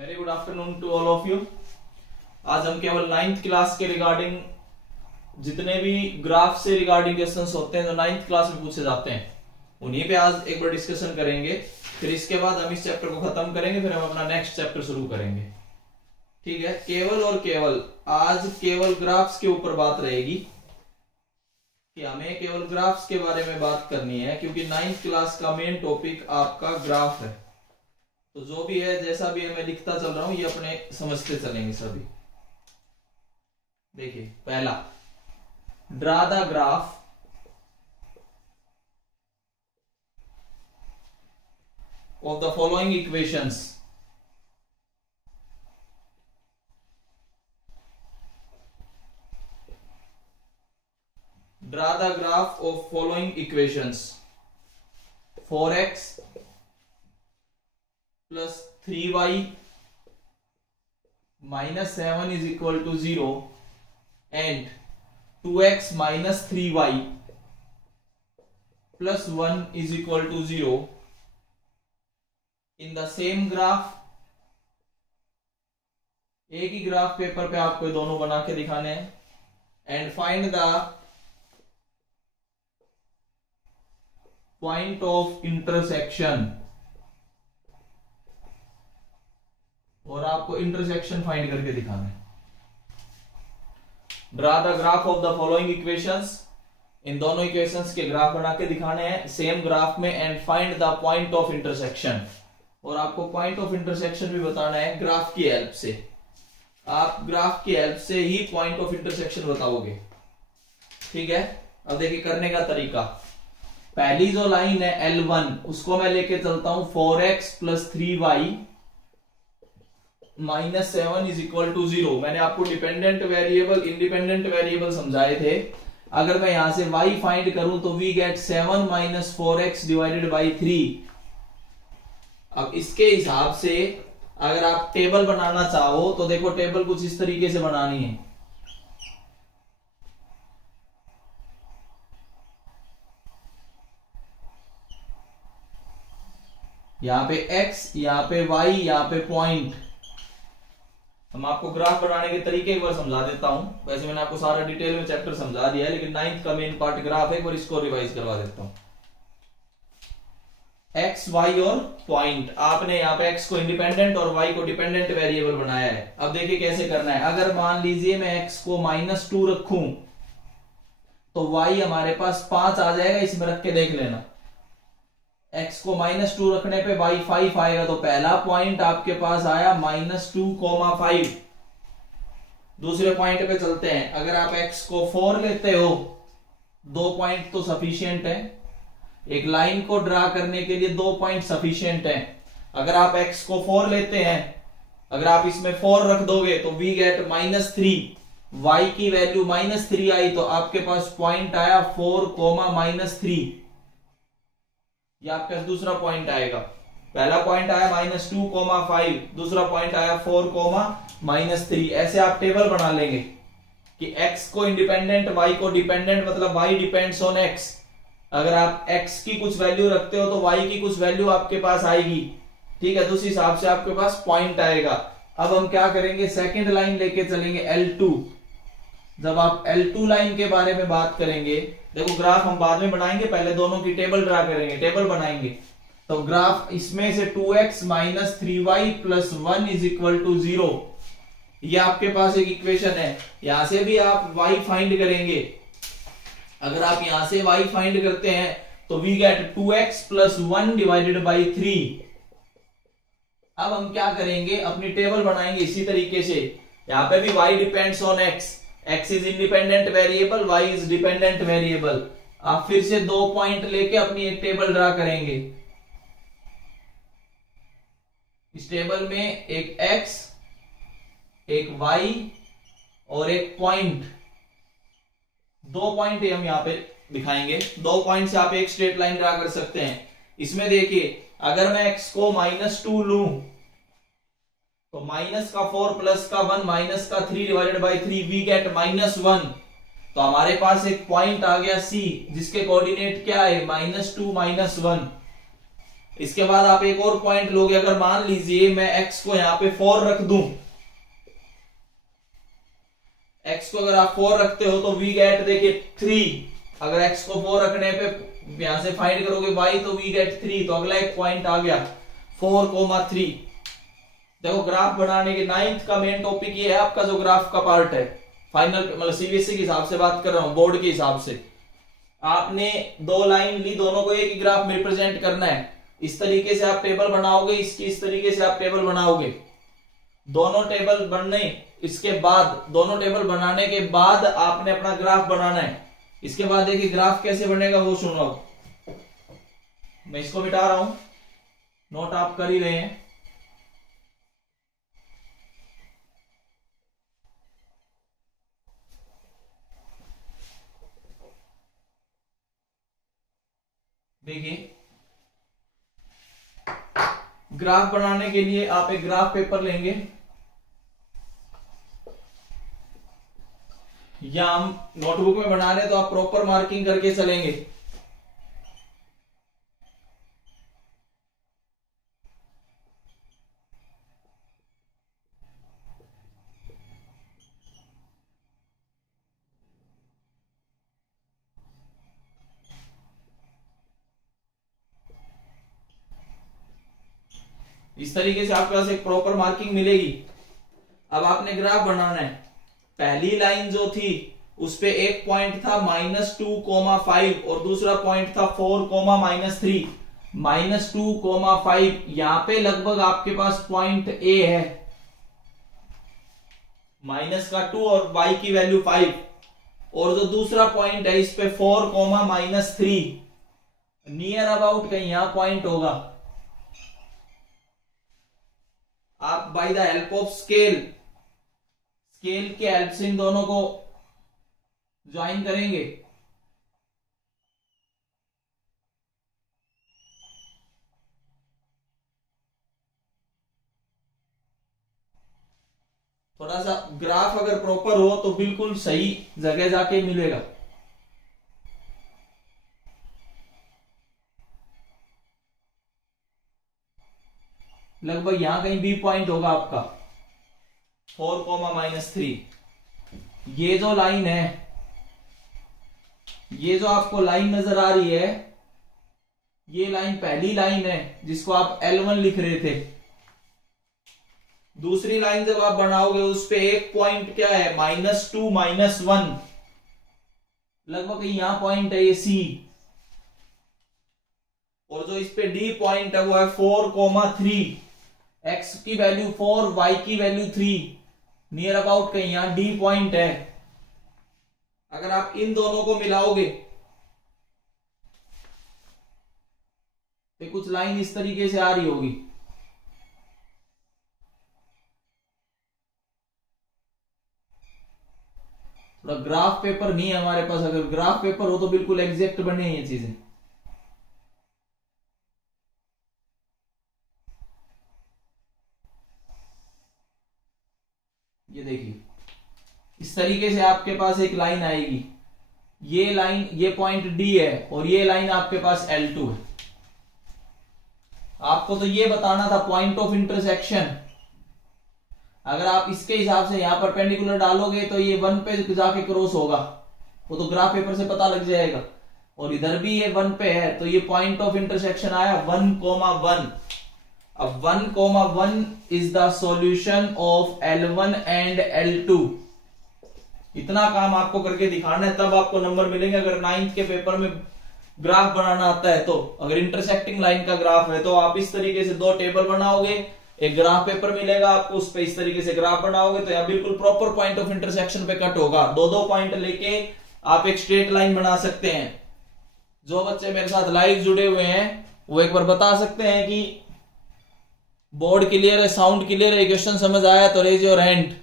Very good afternoon to all of you. आज हम केवल 9th क्लास के रिगार्डिंग जितने भी ग्राफ से रिगार्डिंग क्वेश्चंस होते हैं जो 9th क्लास में पूछे जाते हैं उन्हीं पे आज एक बार डिस्कशन करेंगे। फिर इसके बाद हम इस चैप्टर को खत्म करेंगे, फिर हम अपना नेक्स्ट चैप्टर शुरू करेंगे। ठीक है, केवल और केवल आज केवल ग्राफ्स के ऊपर बात रहेगी कि हमें केवल ग्राफ्स के बारे में बात करनी है, क्योंकि 9th क्लास का मेन टॉपिक आपका ग्राफ है। तो जो भी है जैसा भी है मैं लिखता चल रहा हूं, ये अपने समझते चलेंगे सभी। देखिए, पहला draw the graph of the following equations. Draw the graph of following equations 4x plus 3y minus 7 is equal to 0 and 2x minus 3y plus 1 is equal to 0 in the same graph। एक ही graph paper पे आपको दोनों बना के दिखाने हैं। And find the point of intersection, और आपको इंटरसेक्शन फाइंड करके दिखाना है। Draw the graph of the following equations, इन दोनों इक्वेशंस के ग्राफ बना के दिखाने हैं सेम ग्राफ में। And find the point of intersection, और आपको पॉइंट ऑफ इंटरसेक्शन भी बताना है ग्राफ की हेल्प से। आप ग्राफ की हेल्प से ही पॉइंट ऑफ इंटरसेक्शन बताओगे। ठीक है, अब देखिए करने का तरीका। पहली जो लाइन है L1 उसको मैं लेके चलता हूं 4x plus 3y minus 7 is equal to 0। मैंने आपको डिपेंडेंट वेरिएबल इंडिपेंडेंट वेरिएबल समझाए थे। अगर मैं यहां से y फाइंड करूं तो we get 7 minus 4x divided by 3। अब इसके हिसाब से अगर आप टेबल बनाना चाहो तो देखो, टेबल कुछ इस तरीके से बनानी है। यहां पे x, यहां पे y, यहां पे पॉइंट। हम आपको ग्राफ बनाने के तरीके एक बार समझा देता हूं। वैसे मैंने आपको सारा डिटेल में चैप्टर समझा दिया है, लेकिन 9th का मेन पार्ट ग्राफ है, एक बार इसको रिवाइज करवा देता हूं। x, y और पॉइंट, आपने यहाँ पे x को इंडिपेंडेंट और y को डिपेंडेंट वेरिएबल बनाया है। अब देखिए कैसे करना है। अगर मान लीजिए मैं x को -2 रखूं तो y हमारे पास 5 आ जाएगा। इसमें रख के देख लेना, x को -2 रखने पे y 5 आएगा। तो पहला पॉइंट आपके पास आया -2,5। दूसरे पॉइंट पे चलते हैं। अगर आप x को 4 लेते हो, 2 पॉइंट तो सफिशिएंट है। एक लाइन को ड्रा करने के लिए 2 पॉइंट सफिशिएंट है। अगर आप x को 4 लेते हैं, अगर आप इसमें 4 रख दोगे तो वी गेट -3। y की वैल्यू -3 आई तो आपके पास पॉइंट आया 4,-3। ये आपका दूसरा पॉइंट आएगा। पहला पॉइंट आया -2,5, दूसरा पॉइंट आया 4,-3। ऐसे आप टेबल बना लेंगे कि x को इंडिपेंडेंट, y को डिपेंडेंट, मतलब y डिपेंड्स ऑन x। अगर आप x की कुछ वैल्यू रखते हो तो y की कुछ वैल्यू आपके पास आएगी। ठीक है, तो उस हिसाब से आपके पास पॉइंट आएगा। अब हम क्या करेंगे, सेकंड लाइन लेके चलेंगे L2। जब आप L2 लाइन के बारे में बात करेंगे, देखो ग्राफ हम बाद में बनाएंगे, पहले दोनों की टेबल ड्रा करेंगे, टेबल बनाएंगे। तो ग्राफ इसमें से 2x minus 3y plus 1 is equal to 0। ये आपके पास एक इक्वेशन है। यहां से भी आप y फाइंड करेंगे। अगर आप यहां से y फाइंड करते हैं तो we gate 2x plus 1 divided by 3। अब हम क्या करेंगे, अपनी टेबल बनाएंगे इसी तरीके से। यहां पे भी y depends on x, x is independent variable, y is dependent variable. आप फिर से 2 पॉइंट लेके अपनी एक टेबल ड्रा करेंगे। इस टेबल में एक x, एक y और एक पॉइंट, 2 पॉइंट हम यहां पे दिखाएंगे। 2 पॉइंट से आप एक स्ट्रेट लाइन ड्रा कर सकते हैं। इसमें देखिए, अगर मैं x को -2 लूं तो माइनस का 4 प्लस का 1 माइनस का 3 डिवाइडेड बाई 3 वी गेट -1। तो हमारे पास एक पॉइंट आ गया C, जिसके कोऑर्डिनेट क्या है -2 -1। इसके बाद आप एक और पॉइंट लोगे, अगर मान लीजिए मैं x को यहां पे 4 रख दूं, x को अगर आप 4 रखते हो तो वी गेट देखिए 3। अगर x को 4 रखने पे यहां से फाइंड करोगे y तो वी गेट 3। तो अगला एक पॉइंट आ गया 4,3। देखो ग्राफ बनाने के 9th का मेन टॉपिक ये है आपका जो ग्राफ का पार्ट है, फाइनल मतलब सीबीएसई के हिसाब से बात कर रहा हूं, बोर्ड के हिसाब से। आपने 2 लाइन ली, दोनों को एक ही ग्राफ में रिप्रेजेंट करना है। इस तरीके से आप टेबल बनाओगे, इसकी इस तरीके से आप टेबल बनाओगे। दोनों टेबल बनने इसके बाद, दोनों टेबल बनाने के बाद आपने अपना ग्राफ बनाना है। इसके बाद देखिए ग्राफ कैसे बनेगा वो सुनो। मैं इसको मिटा रहा हूं, नोट आप कर ही रहे हैं। देखिए ग्राफ बनाने के लिए आप एक ग्राफ पेपर लेंगे, या हम नोटबुक में बना रहे हैं तो आप प्रॉपर मार्किंग करके चलेंगे। इस तरीके से आपके पास एक प्रॉपर मार्किंग मिलेगी। अब आपने ग्राफ बनाना है। पहली लाइन जो थी उस पे एक पॉइंट था -2,5 और दूसरा पॉइंट था 4,-3। -2,5 यहां पे लगभग आपके पास पॉइंट ए है, -2 और y की वैल्यू 5। और जो दूसरा पॉइंट है इस पे 4,-3, नियर अबाउट कहीं यहां पॉइंट होगा। आप by the help of scale के हेल्प से इन दोनों को ज्वाइन करेंगे। थोड़ा सा ग्राफ अगर प्रॉपर हो तो बिल्कुल सही जगह जाके मिलेगा। लगभग यहां कहीं बी पॉइंट होगा आपका 4,-3। ये जो लाइन है, ये जो आपको लाइन नजर आ रही है, ये लाइन पहली लाइन है जिसको आप L1 लिख रहे थे। दूसरी लाइन जब आप बनाओगे उस पे एक पॉइंट क्या है -2, -1, लगभग यहां पॉइंट है ये C। और जो इस पे D पॉइंट है वो है 4,3। x की वैल्यू 4, y की वैल्यू 3, नियर अबाउट कहीं यहां D पॉइंट है। अगर आप इन दोनों को मिलाओगे तो कुछ लाइन इस तरीके से आ रही होगी। थोड़ा ग्राफ पेपर नहीं है हमारे पास, अगर ग्राफ पेपर हो तो बिल्कुल एग्जैक्ट बने ये चीजें। ये देखिए इस तरीके से आपके पास एक लाइन आएगी। ये लाइन, ये पॉइंट डी है और ये लाइन आपके पास L2 है। आपको तो ये बताना था पॉइंट ऑफ इंटरसेक्शन। अगर आप इसके हिसाब से यहां परपेंडिकुलर डालोगे तो ये 1 पे जाके क्रॉस होगा, वो तो ग्राफ पेपर से पता लग जाएगा। और इधर भी ये 1 पे है तो ये पॉइंट ऑफ इंटरसेक्शन आया 1,1। अब 1,1 is the solution of L1 and L2। इतना काम आपको करके दिखाना है, तब आपको नंबर मिलेंगे। अगर 9th के पेपर में ग्राफ बनाना आता है तो, अगर इंटरसेक्टिंग लाइन का ग्राफ है तो आप इस तरीके से 2 टेबल बनाओगे, एक ग्राफ पेपर मिलेगा आपको, उस पे इस तरीके से ग्राफ बनाओगे तो यहाँ बिल्कुल प्रॉपर पॉइंट ऑफ इंटरसेक्शन पे कट होगा। 2-2 पॉइंट लेके आप एक स्ट्रेट लाइन बना सकते हैं। जो बच्चे मेरे साथ लाइव जुड़े हुए हैं वो एक बार बता सकते हैं कि बोर्ड क्लियर है, साउंड क्लियर है, क्वेश्चन समझ आया तो रेज योर हैंड।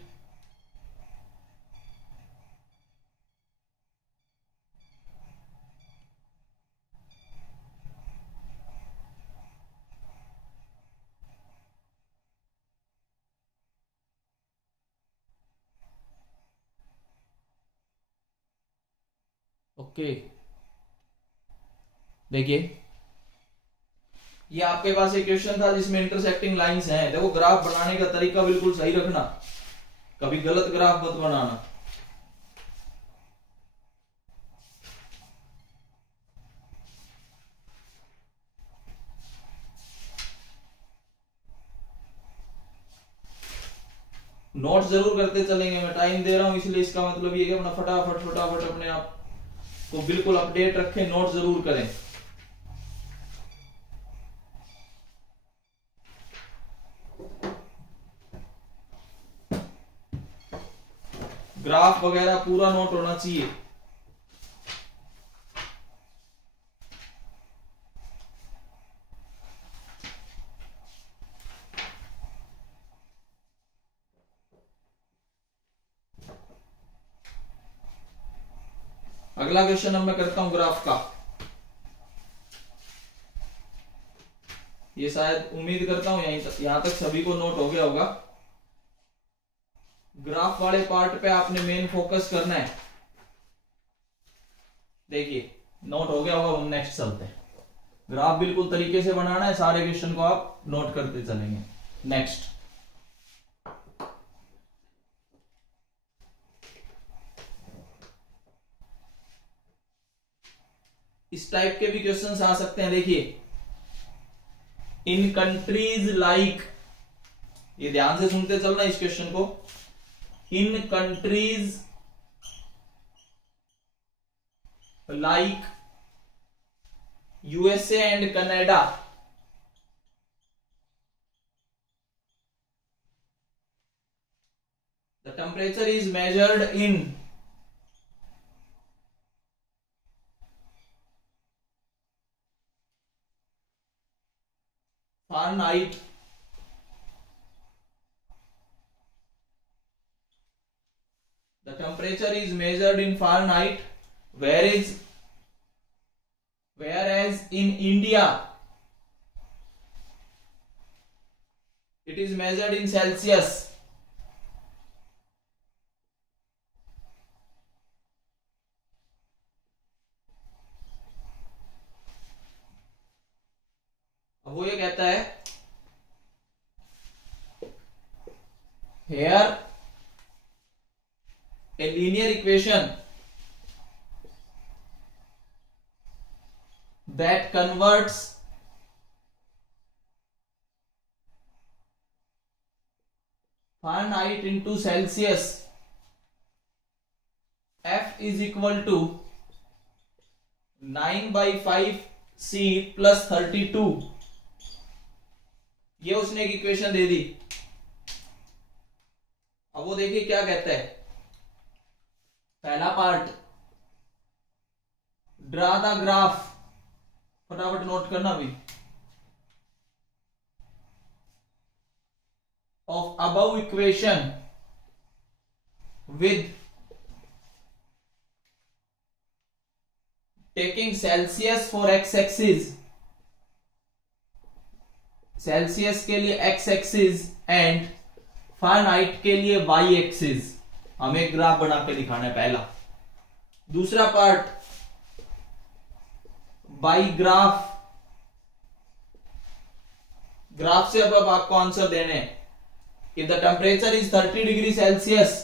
ओके देखिए ये आपके पास एक क्वेश्चन था जिसमें इंटरसेक्टिंग लाइंस हैं। देखो ग्राफ बनाने का तरीका बिल्कुल सही रखना, कभी गलत ग्राफ मत बनाना। नोट जरूर करते चलेंगे, मैं टाइम दे रहा हूं इसलिए इसका मतलब ये कि अपना फटाफट फटाफट अपने आप को बिल्कुल अपडेट रखें, नोट जरूर करें। ग्राफ वगैरह पूरा नोट होना चाहिए। अगला क्वेश्चन अब मैं करता हूं ग्राफ का। ये शायद उम्मीद करता हूं यहां तक सभी को नोट हो गया होगा। ग्राफ वाले पार्ट पे आपने मेन फोकस करना है। देखिए नोट हो गया होगा, हम नेक्स्ट चलते हैं। ग्राफ बिल्कुल तरीके से बनाना है, सारे क्वेश्चन को आप नोट करते चलेंगे। नेक्स्ट, इस टाइप के भी क्वेश्चंस आ सकते हैं। देखिए, इन कंट्रीज लाइक, ये ध्यान से सुनते चलना इस क्वेश्चन को। In countries like USA and Canada, the temperature is measured in Fahrenheit, the temperature is measured in Fahrenheit, whereas in India it is measured in Celsius. अब वो ये कहता है, here a linear equation that converts Fahrenheit into Celsius, F is equal to 9/5 C plus 32, ये उसने एक equation दे दी। अब वो देखिए क्या कहता है। पहला पार्ट, ड्रा द ग्राफ, फटाफट नोट करना भी, of above equation with taking Celsius for x axis, Celsius के लिए एक्स एक्सिस एंड फ़ारेनहाइट के लिए वाई एक्सिस। हमें ग्राफ बना के दिखाना है पहला। दूसरा पार्ट, बाई ग्राफ, ग्राफ से अब आपको आंसर देने हैं कि the temperature is 30 degree Celsius,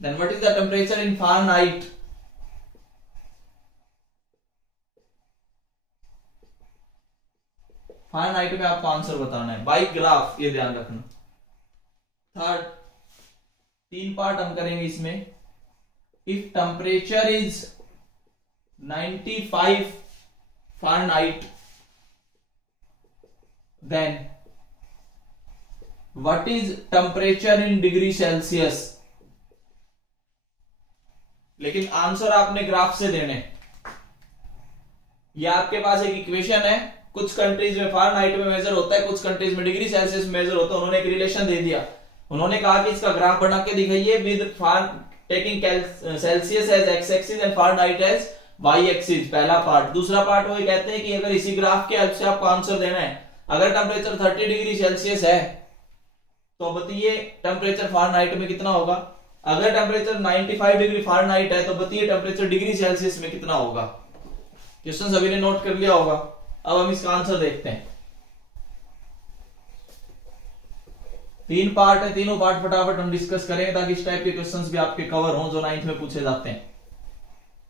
then what is the temperature in Fahrenheit? Fahrenheit में आपको आंसर बताना है बाई ग्राफ, ये ध्यान रखना। थर्ड, 3 पार्ट हम करेंगे इसमें। If temperature is 95 Fahrenheit, then what is temperature in degree Celsius. लेकिन आंसर आपने ग्राफ से देने। ये आपके पास एक इक्वेशन है, कुछ कंट्रीज में फ़ारेनहाइट में मेजर होता है, कुछ कंट्रीज में डिग्री सेल्सियस में मेजर होता है। उन्होंने एक रिलेशन दे दिया, उन्होंने कहा कि इसका ग्राफ बना के दिखाइए with taking Celsius as X axis and Fahrenheit as Y axis, पहला पार्ट। दूसरा पार्ट वो कहते हैं कि अगर इसी ग्राफ के हेल्प से आपको आंसर देना है, अगर टेम्परेचर 30 डिग्री सेल्सियस है तो बताइए टेम्परेचर फ़ारेनहाइट में कितना होगा। अगर टेम्परेचर 95 डिग्री फ़ारेनहाइट है तो बताइए टेम्परेचर डिग्री सेल्सियस में कितना होगा। क्वेश्चन सभी ने नोट कर लिया होगा। अब हम इसका आंसर देखते हैं। 3 पार्ट है, तीनों पार्ट फटाफट हम डिस्कस करेंगे ताकि इस टाइप के क्वेश्चंस भी आपके कवर हों जो 9th में पूछे जाते हैं,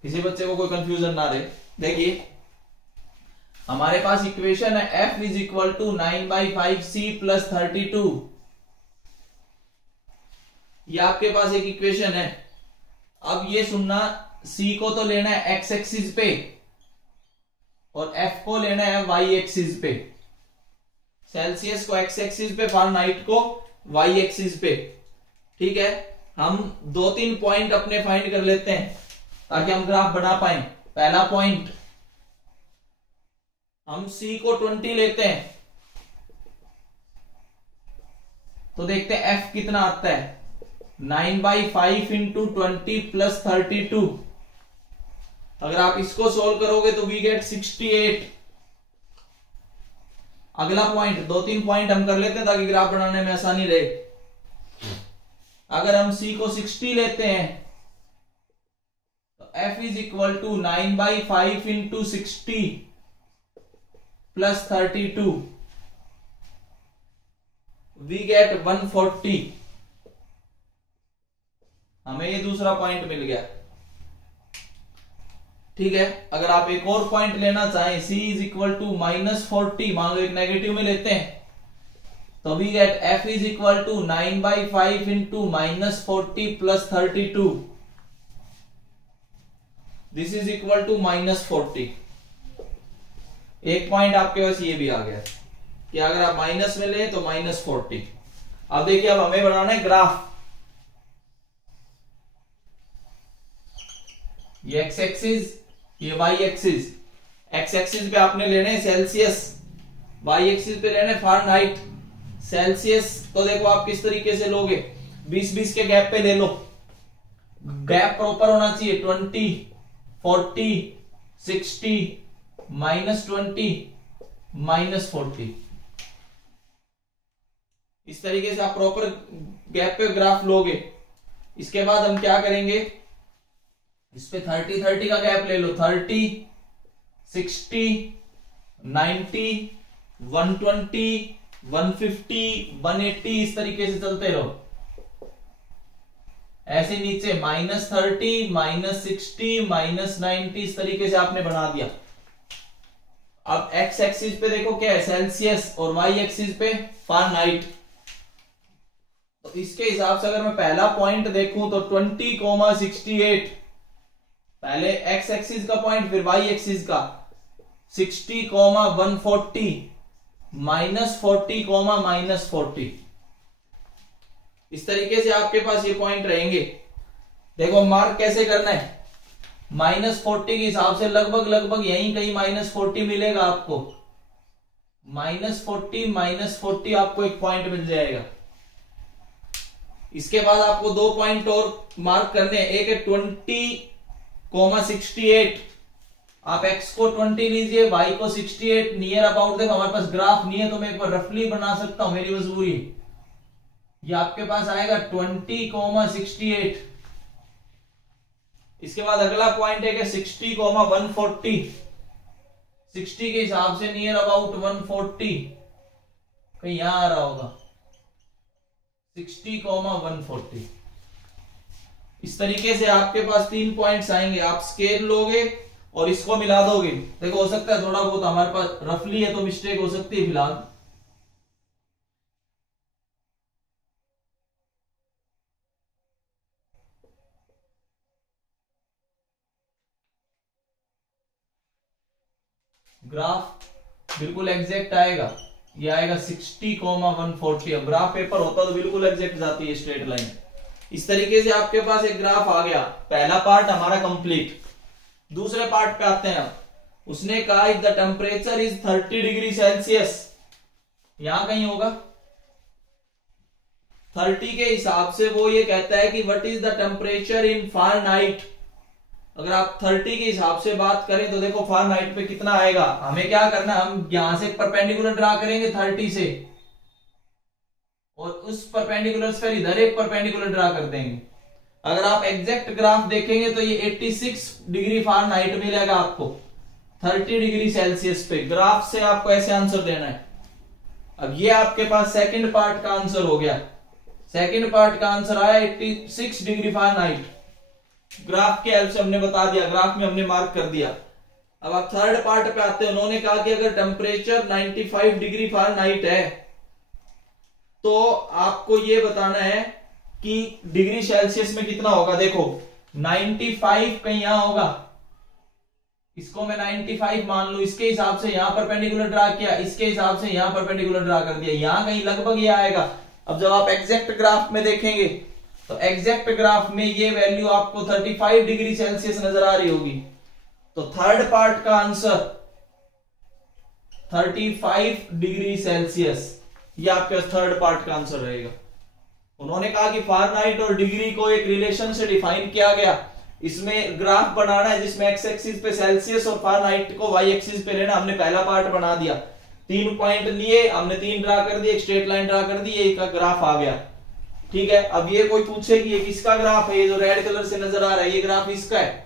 किसी बच्चे को कोई कंफ्यूजन ना रहे। देखिए हमारे पास इक्वेशन है F is equal to 9/5C plus 32। ये आपके पास एक इक्वेशन है। अब ये सुनना, C को तो लेना है x एक्सिस पे और F को लेना है y एक्सिस पे। सेल्सियस को x एक्सिस पे, फ़ारेनहाइट को y एक्सिस पे। ठीक है, हम 2-3 पॉइंट अपने फाइंड कर लेते हैं ताकि हम ग्राफ बना पाए। पहला पॉइंट, हम C को 20 लेते हैं तो देखते हैं F कितना आता है। 9/5 इंटू 20 प्लस 32। अगर आप इसको सोल्व करोगे तो वी गेट 68। अगला पॉइंट, 2-3 पॉइंट हम कर लेते हैं ताकि ग्राफ बनाने में आसानी रहे। अगर हम C को 60 लेते हैं तो F is equal to 9/5 into 60 plus 32, we get 140। हमें ये दूसरा पॉइंट मिल गया। ठीक है, अगर आप एक और पॉइंट लेना चाहें, C इज इक्वल टू -40, मान लो एक नेगेटिव में लेते हैं तो we get F is equal to 9/5 into -40 plus 32, this is equal to -40। एक पॉइंट आपके पास ये भी आ गया कि अगर आप माइनस में ले तो -40। अब देखिए, अब हमें बनाना है ग्राफ। ये x एक्सिस, ये y एक्सिस। x एक्सिस पे आपने लेने सेल्सियस, y एक्सिस पे लेने फ़ारेनहाइट। सेल्सियस तो देखो आप किस तरीके से लोगे, 20-20 के गैप पे ले लो। गैप प्रॉपर होना चाहिए, 20, 40, 60, -20, -40। इस तरीके से आप प्रॉपर गैप पे ग्राफ लोगे। इसके बाद हम क्या करेंगे, इस पे 30-30 का गैप ले लो। 30, 60, 90, 120, 150, 180, इस तरीके से चलते रहो। ऐसे नीचे -30, -60, -90, इस तरीके से आपने बना दिया। अब x एक्सिस पे देखो क्या है, सेल्सियस, और y एक्सिस पे फ़ारेनहाइट। तो इसके हिसाब से अगर मैं पहला पॉइंट देखूं तो 20,68, पहले x एक्सिस का पॉइंट फिर y एक्सिस का, 60,140, -40, -40। इस तरीके से आपके पास ये पॉइंट रहेंगे। देखो मार्क कैसे करना है, -40 के हिसाब से लगभग यहीं कहीं -40 मिलेगा आपको। -40, -40 आपको एक पॉइंट मिल जाएगा। इसके बाद आपको 2 पॉइंट और मार्क करने हैं। एक है 20,68, आप x को 20 लीजिए, y को 68, नियर अबाउट। देखो हमारे पास ग्राफ नहीं है तो मैं एक बार रफली बना सकता हूं, मेरी मजबूरी। ये आपके पास आएगा 20,68। इसके बाद अगला पॉइंट है कि 60,140, 60 के हिसाब से नियर अबाउट 140, कहीं यहां आ रहा होगा, 60,140। इस तरीके से आपके पास 3 पॉइंट्स आएंगे। आप स्केल लोगे और इसको मिला दोगे। देखो हो सकता है थोड़ा बहुत हमारे पास रफली है तो मिस्टेक हो सकती है फिलहाल। ग्राफ बिल्कुल एग्जैक्ट आएगा, ये आएगा 60,140। अब ग्राफ पेपर होता तो बिल्कुल एग्जैक्ट जाती है स्ट्रेट लाइन। इस तरीके से आपके पास एक ग्राफ आ गया। पहला पार्ट हमारा कंप्लीट। दूसरे पार्ट पे आते हैं। उसने कहा if the temperature is 30 degree Celsius, यहां कहीं होगा 30 के हिसाब से वो ये कहता है कि what is the temperature in Fahrenheit. अगर आप 30 के हिसाब से बात करें तो देखो फ़ारेनहाइट पे कितना आएगा। हमें क्या करना है, हम यहां से परपेंडिकुलर ड्रा करेंगे 30 से, और उस परपेंडिकुलर से फिर इधर एक परपेंडिकुलर ड्रा कर देंगे। अगर आप एग्जैक्ट ग्राफ देखेंगे तो ये 86 डिग्री फ़ारेनहाइट मिलेगा आपको 30 डिग्री सेल्सियस पे। ग्राफ से आपको ऐसे आंसर देना है। अब ये आपके पास सेकंड पार्ट का आंसर हो गया। सेकंड पार्ट का आंसर आया 86 डिग्री फ़ारेनहाइट। ग्राफ के हेल्प से हमने बता दिया, ग्राफ में हमने मार्क कर दिया। अब आप थर्ड पार्ट पे आते हैं। उन्होंने कहा कि अगर टेम्परेचर 95 डिग्री फ़ारेनहाइट है तो आपको ये बताना है कि डिग्री सेल्सियस में कितना होगा। देखो 95 कहीं यहां होगा, इसको मैं 95 मान लू, इसके हिसाब से यहां परपेंडिकुलर ड्रा किया, इसके हिसाब से यहां परपेंडिकुलर ड्रा कर दिया, यहां कहीं लगभग ये आएगा। अब जब आप एग्जैक्ट ग्राफ में देखेंगे तो एग्जैक्ट ग्राफ में ये वैल्यू आपको 35 डिग्री सेल्सियस नजर आ रही होगी। तो थर्ड पार्ट का आंसर 35 डिग्री सेल्सियस, ये आपके थर्ड पार्ट का आंसर रहेगा। उन्होंने कहा कि फ़ारेनहाइट और डिग्री को एक रिलेशन से डिफाइन किया गया। इसमें ग्राफ बनाना है जिसमें एक्स एक्सिस पे सेल्सियस और फ़ारेनहाइट को वाई एक्सिस पे लेना। हमने पहला पार्ट बना दिया, 3 पॉइंट लिए, हमने 3 ड्रा कर दिए, एक स्ट्रेट लाइन ड्रा कर दी, ये का ग्राफ आ गया। ठीक है, अब ये कोई पूछे कि ये किसका ग्राफ है, ये जो रेड कलर से नजर आ रहा है ये ग्राफ इसका है।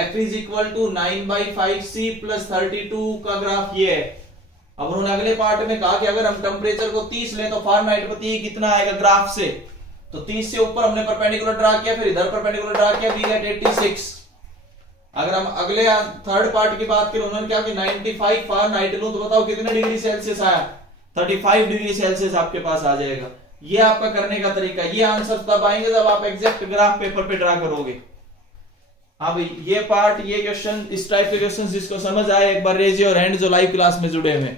f is equal to 9/5c plus 32 का ग्राफ ये है। अब उन्होंने अगले पार्ट में कहा कि अगर हम टेम्परेचर को 30 लें तो फ़ारेनहाइट बताइए कितना आएगा ग्राफ से। तो 30 से ऊपर हमने परपेंडिकुलर ड्रा किया, फिर इधर परपेंडिकुलर ड्रा किया, वी गेट 86। अगर हम अगले थर्ड पार्ट की बात करें, उन्होंने क्या कि 95 फ़ारेनहाइट लूं तो बताओ कितने डिग्री सेल्सियस आया, 35 डिग्री सेल्सियस आपके पास आ जाएगा। ये आपका करने का तरीका। ये आंसर तब आएंगे जब आप एग्जैक्ट ग्राफ पेपर पे ड्रा करोगे। हाँ भाई, ये पार्ट, ये क्वेश्चन, इस टाइप के क्वेश्चन जिसको समझ आए एक बार रेज योर हैंड जो लाइव क्लास में जुड़े हुए।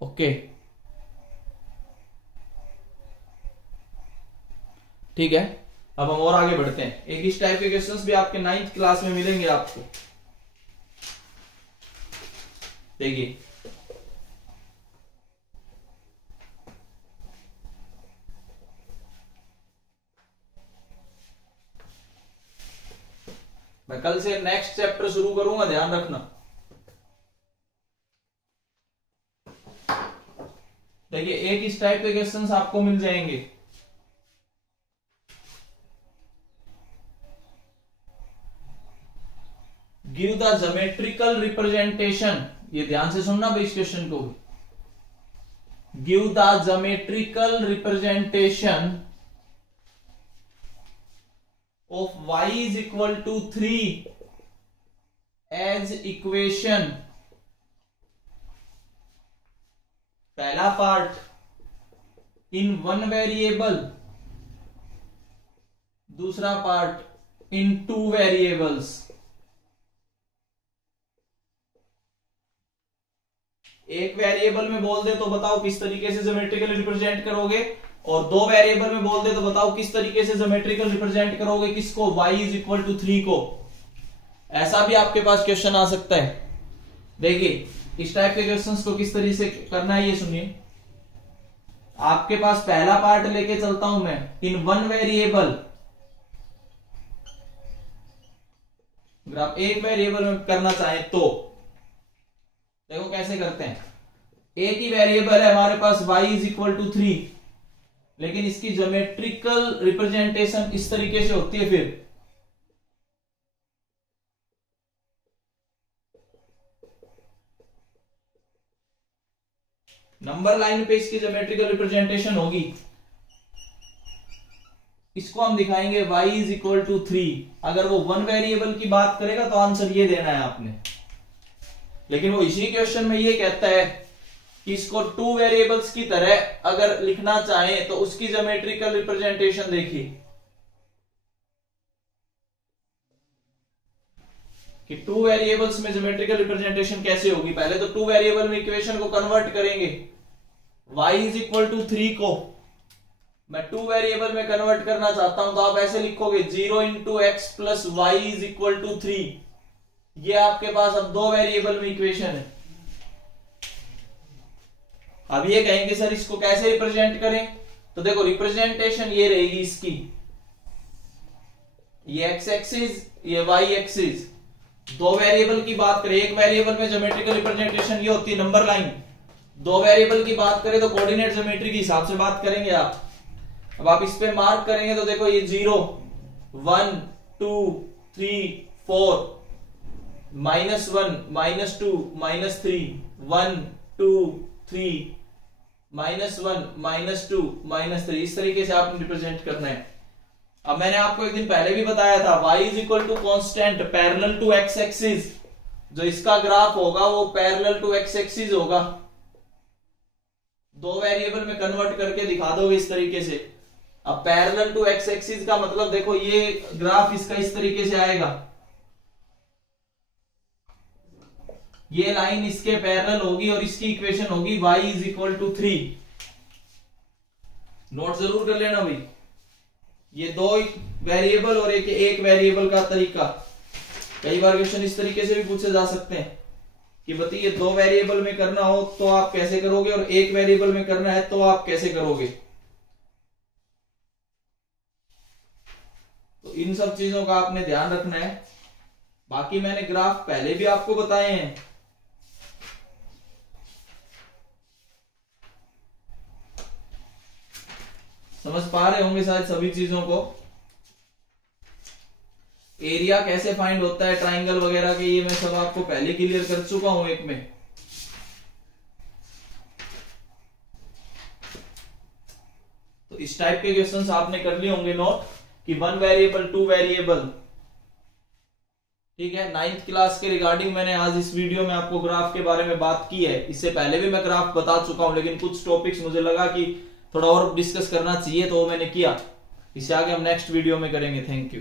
ओके, ठीक है, अब हम और आगे बढ़ते हैं। एक इस टाइप के क्वेश्चंस भी आपके 9th क्लास में मिलेंगे आपको। देखिए, मैं कल से नेक्स्ट चैप्टर शुरू करूंगा, ध्यान रखना। देखिए, एक इस टाइप के क्वेश्चंस आपको मिल जाएंगे। गिव द ज्योमेट्रिकल रिप्रेजेंटेशन, ये ध्यान से सुनना भाई इस क्वेश्चन को। Give the geometrical representation of y is equal to 3 as equation। पहला पार्ट इन 1 वेरिएबल, दूसरा पार्ट इन 2 वेरिएबल्स। एक वेरिएबल में बोल दे तो बताओ किस तरीके से ज्योमेट्रिकल रिप्रेजेंट करोगे, और 2 वेरिएबल में बोल दे तो बताओ किस तरीके से ज्योमेट्रिकल रिप्रेजेंट करोगे किसको, y इज इक्वल टू 3 को। ऐसा भी आपके पास क्वेश्चन आ सकता है। देखिए, इस टाइप के क्वेश्चंस को किस तरीके से करना है ये सुनिए। आपके पास पहला पार्ट लेके चलता हूं मैं, इन 1 वेरिएबल। अगर आप एक वेरिएबल में करना चाहें तो देखो कैसे करते हैं। एक ही वेरिएबल है हमारे पास, y इज इक्वल टू 3, लेकिन इसकी ज्योमेट्रिकल रिप्रेजेंटेशन इस तरीके से होती है। फिर नंबर लाइन पे इसकी ज्योमेट्रिकल रिप्रेजेंटेशन होगी। इसको हम दिखाएंगे y इज इक्वल टू 3। अगर वो 1 वेरिएबल की बात करेगा तो आंसर ये देना है आपने, लेकिन वो इसी क्वेश्चन में ये कहता है कि इसको 2 वेरिएबल्स की तरह अगर लिखना चाहें तो उसकी ज्योमेट्रिकल रिप्रेजेंटेशन देखिए कि 2 वेरिएबल्स में ज्योमेट्रिकल रिप्रेजेंटेशन कैसे होगी। पहले तो 2 वेरिएबल में इक्वेशन को कन्वर्ट करेंगे। y इज इक्वल टू 3 को मैं 2 वेरिएबल में कन्वर्ट करना चाहता हूं तो आप ऐसे लिखोगे 0 into x plus y is equal to 3। ये आपके पास अब 2 वेरिएबल में इक्वेशन है। अब ये कहेंगे सर इसको कैसे रिप्रेजेंट करें, तो देखो रिप्रेजेंटेशन ये रहेगी इसकी, ये एक्स एक्सिस, ये वाई एक्सिस। दो वेरिएबल की बात करें, एक वेरिएबल में ज्योमेट्रिकल रिप्रेजेंटेशन ये होती है नंबर लाइन। दो वेरिएबल की बात करें तो कोऑर्डिनेट ज्योमेट्री के हिसाब से बात करेंगे आप। अब आप इस पे मार्क करेंगे तो देखो ये 0 1 2 3 4 -1 -2 -3 1 2 3 -1 -2 -3 इस तरीके से आपने रिप्रेजेंट करना है। अब मैंने आपको एक दिन पहले भी बताया था y is equal to constant parallel to x axis. जो इसका ग्राफ होगा वो पैरेलल टू x एक्सिस होगा। दो वेरिएबल में कन्वर्ट करके दिखा दोगे इस तरीके से। अब पैरेलल टू x एक्सिस का मतलब देखो ये ग्राफ इसका इस तरीके से आएगा, ये लाइन इसके पैरेलल होगी और इसकी इक्वेशन होगी y is equal to 3। Note जरूर कर लेना भाई, ये दो वेरिएबल और एक वेरिएबल का तरीका। कई बार क्वेश्चन इस तरीके से भी पूछे जा सकते हैं कि बताइए दो वेरिएबल में करना हो तो आप कैसे करोगे और एक वेरिएबल में करना है तो आप कैसे करोगे। तो इन सब चीजों का आपने ध्यान रखना है। बाकी मैंने ग्राफ पहले भी आपको बताए हैं। समझ पा रहे होंगे शायद सभी चीजों को। एरिया कैसे फाइंड होता है ट्राइंगल वगैरह के, ये मैं सब आपको पहले क्लियर कर चुका हूं एक में। तो इस टाइप के क्वेश्चंस आपने कर लिए होंगे नोट कि 1 वेरिएबल 2 वेरिएबल। ठीक है, 9th क्लास के रिगार्डिंग मैंने आज इस वीडियो में आपको ग्राफ के बारे में बात की है। इससे पहले भी मैं ग्राफ बता चुका हूं, लेकिन कुछ टॉपिक्स मुझे लगा कि थोड़ा और डिस्कस करना चाहिए तो वो मैंने किया। इससे आगे हम नेक्स्ट वीडियो में करेंगे। Thank you.